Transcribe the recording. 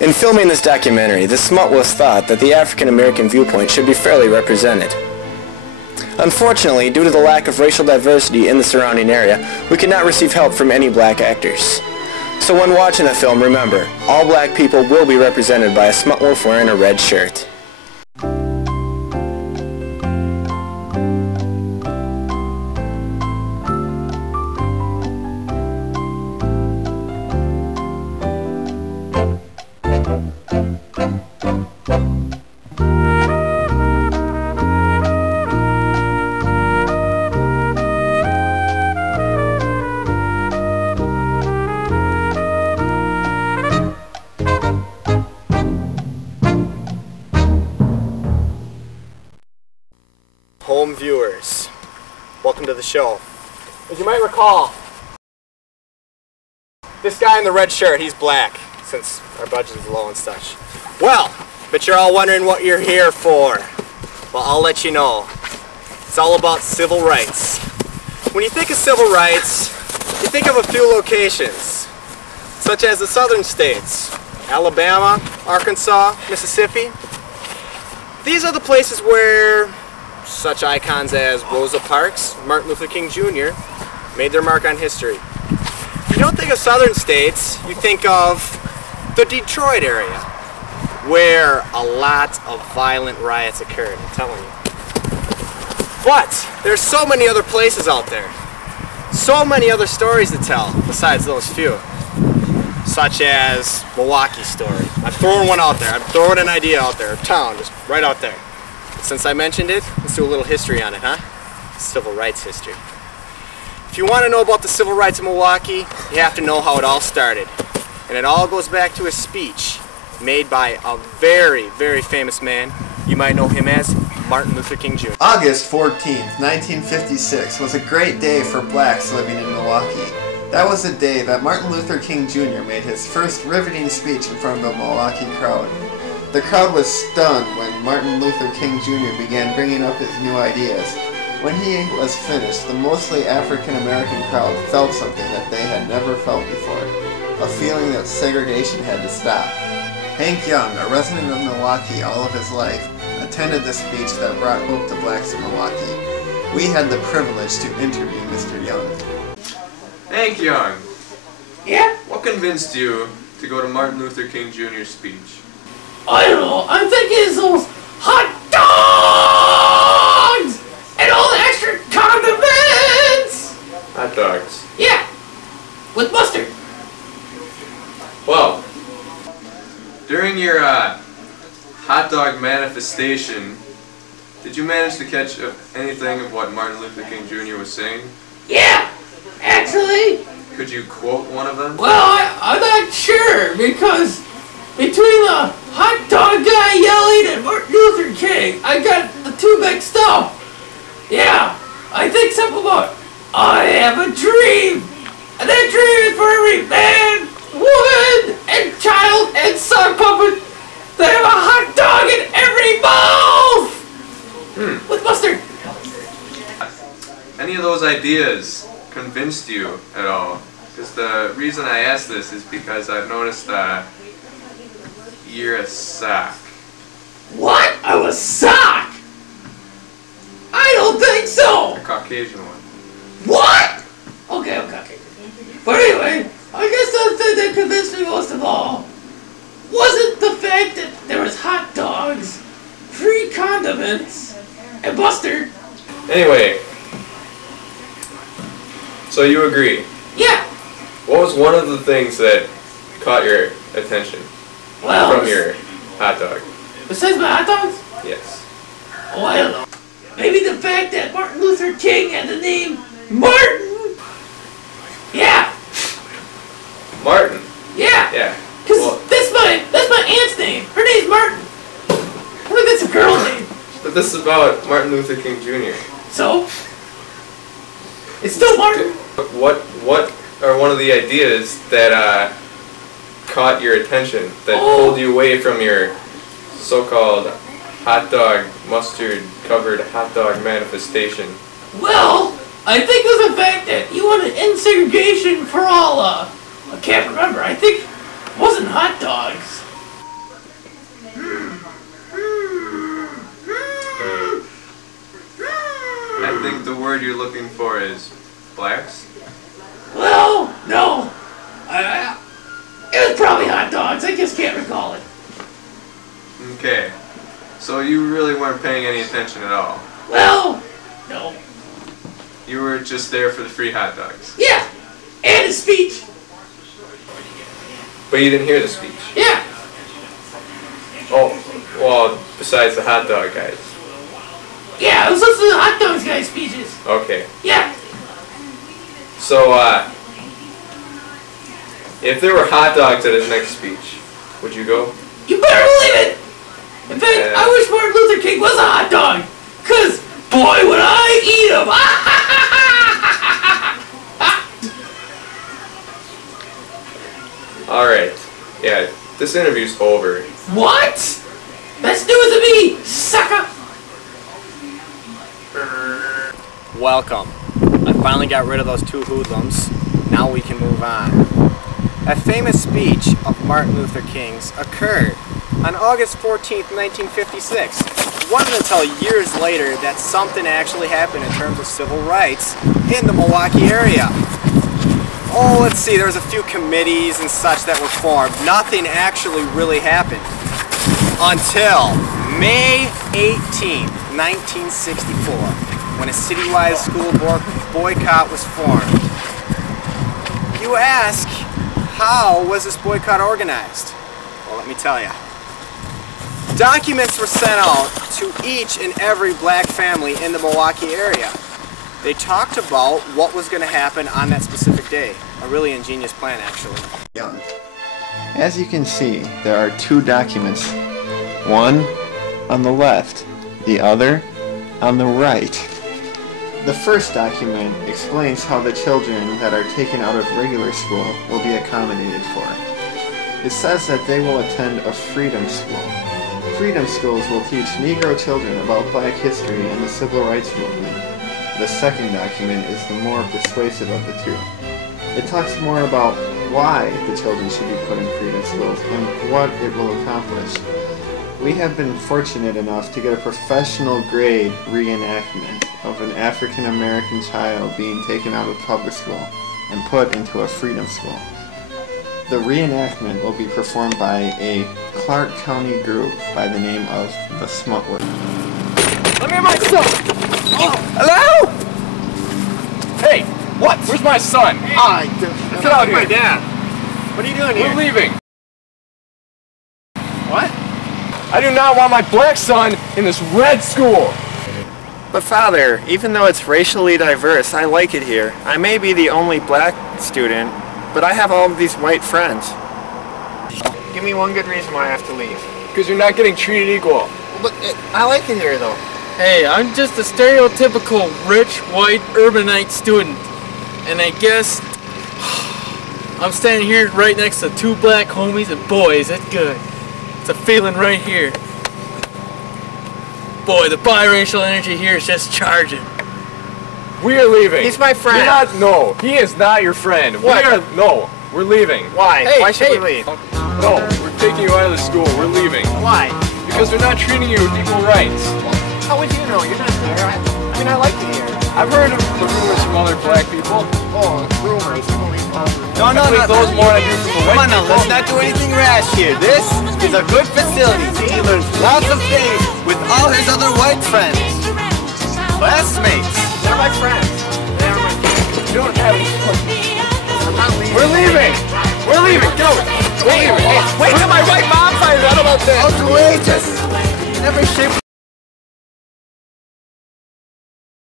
In filming this documentary, the Smtwtfs thought that the African American viewpoint should be fairly represented. Unfortunately, due to the lack of racial diversity in the surrounding area, we could not receive help from any black actors. So when watching the film, remember, all black people will be represented by a Smtwtf wearing a red shirt. Home viewers, welcome to the show. As you might recall, this guy in the red shirt, he's black, since our budget is low and such. Well, but you're all wondering what you're here for. Well, I'll let you know. It's all about civil rights. When you think of civil rights, you think of a few locations, such as the southern states, Alabama, Arkansas, Mississippi. These are the places where such icons as Rosa Parks, Martin Luther King Jr. made their mark on history. If you don't think of southern states, you think of the Detroit area, where a lot of violent riots occurred, I'm telling you. But there's so many other places out there, so many other stories to tell besides those few, such as Milwaukee's story. I'm throwing one out there, I'm throwing an idea out there, a town, just right out there. Since I mentioned it, let's do a little history on it, huh? Civil rights history. If you want to know about the civil rights of Milwaukee, you have to know how it all started. And it all goes back to a speech made by a very, very famous man. You might know him as Martin Luther King Jr. August 14th, 1956 was a great day for blacks living in Milwaukee. That was the day that Martin Luther King Jr. made his first riveting speech in front of a Milwaukee crowd. The crowd was stunned when Martin Luther King Jr. began bringing up his new ideas. When he was finished, the mostly African-American crowd felt something that they had never felt before, a feeling that segregation had to stop. Hank Young, a resident of Milwaukee all of his life, attended the speech that brought hope to blacks in Milwaukee. We had the privilege to interview Mr. Young. Hank Young. Yeah? What convinced you to go to Martin Luther King Jr.'s speech? I don't know. I'm thinking it's those hot dogs and all the extra condiments. Hot dogs. Yeah, with mustard. Well, during your hot dog manifestation, did you manage to catch anything of what Martin Luther King Jr. was saying? Yeah, actually. Could you quote one of them? Well, I'm not sure, because between the hot dog guy yelling and Martin Luther King, I got the two mixed up. Yeah, I think something about, I have a dream, and that dream is for every man, woman, and child, and sock puppet to have a hot dog in every mouth! With mustard. Any of those ideas convinced you at all? Because the reason I ask this is because I've noticed you're a sock. What? I was sock? I don't think so! A Caucasian one. What? Okay. But anyway, I guess the thing that convinced me most of all wasn't the fact that there was hot dogs, free condiments, and mustard. Anyway, so you agree? Yeah. What was one of the things that caught your attention from your hot dog? Besides my hot dogs? Yes. Oh, I don't know. Maybe the fact that Martin Luther King had the name Martin. Yeah. Martin? Yeah. Yeah. Because that's my aunt's name. Her name's Martin. I think that's a girl's name. But this is about Martin Luther King Jr. So? It's still Martin. What are one of the ideas that caught your attention, that pulled you away from your so-called hot dog, mustard-covered hot dog manifestation? Well, I think it was the fact that you wanted end segregation for all, I can't remember. I think it wasn't hot dogs. word you're looking for is blacks? Well, no. It was probably hot dogs. I just can't recall it. Okay. So you really weren't paying any attention at all? Well, no. You were just there for the free hot dogs? Yeah. And a speech. But you didn't hear the speech? Yeah. Oh, well, besides the hot dog guys. Yeah, I was listening to the hot dogs guys' speeches. Okay. Yeah. So, if there were hot dogs at his next speech, would you go? You better believe it. In fact, I wish Martin Luther King was a hot dog. 'Cause, boy, would I eat them. Alright. Yeah, this interview's over. What? That's news to me, sucker. Welcome. I finally got rid of those two hoodlums. Now we can move on. A famous speech of Martin Luther King's occurred on August 14th, 1956. It wasn't until years later that something actually happened in terms of civil rights in the Milwaukee area. Oh, let's see, there was a few committees and such that were formed. Nothing actually really happened until May 18th, 1964, when a citywide school boycott was formed. You ask, how was this boycott organized? Well, let me tell you. Documents were sent out to each and every black family in the Milwaukee area. They talked about what was going to happen on that specific day. A really ingenious plan, actually. Young. As you can see, there are two documents. One on the left, the other on the right. The first document explains how the children that are taken out of regular school will be accommodated for. It says that they will attend a freedom school. Freedom schools will teach Negro children about black history and the civil rights movement. The second document is the more persuasive of the two. It talks more about why the children should be put in freedom schools and what it will accomplish. We have been fortunate enough to get a professional grade reenactment of an African American child being taken out of public school and put into a freedom school. The reenactment will be performed by a Clark County group by the name of the Smtwtfs. Let me have my son! Oh, hello? Hey, what? Where's my son? Get out here. My dad. What are you doing here? We're leaving. What? I do not want my black son in this red school. But Father, even though it's racially diverse, I like it here. I may be the only black student, but I have all of these white friends. Give me one good reason why I have to leave. Because you're not getting treated equal. But I like it here though. Hey, I'm just a stereotypical rich, white, urbanite student. And I guess I'm standing here right next to two black homies, and boy, is it good. It's a feeling right here. Boy, the biracial energy here is just charging. We are leaving. He's my friend. No, he is not your friend. What? We're leaving. Why? Hey, Why should hey. we leave? No, we're taking you out of the school. We're leaving. Why? Because they're not treating you with equal rights. How would you know? You're not there. I mean, I like it here. I've heard of the rumors from other black people. Oh, rumors. No, Those more than I do from the Come white on now, people. let's not do anything rash here. This is a good facility. He learns lots of things with all his other white friends. Classmates. They're my friends. They are my friends. You don't have any. I'm not leaving. We're leaving. We're leaving. Get over. We're leaving. Wait till my white mom finds out about this. Outrageous! In every shape,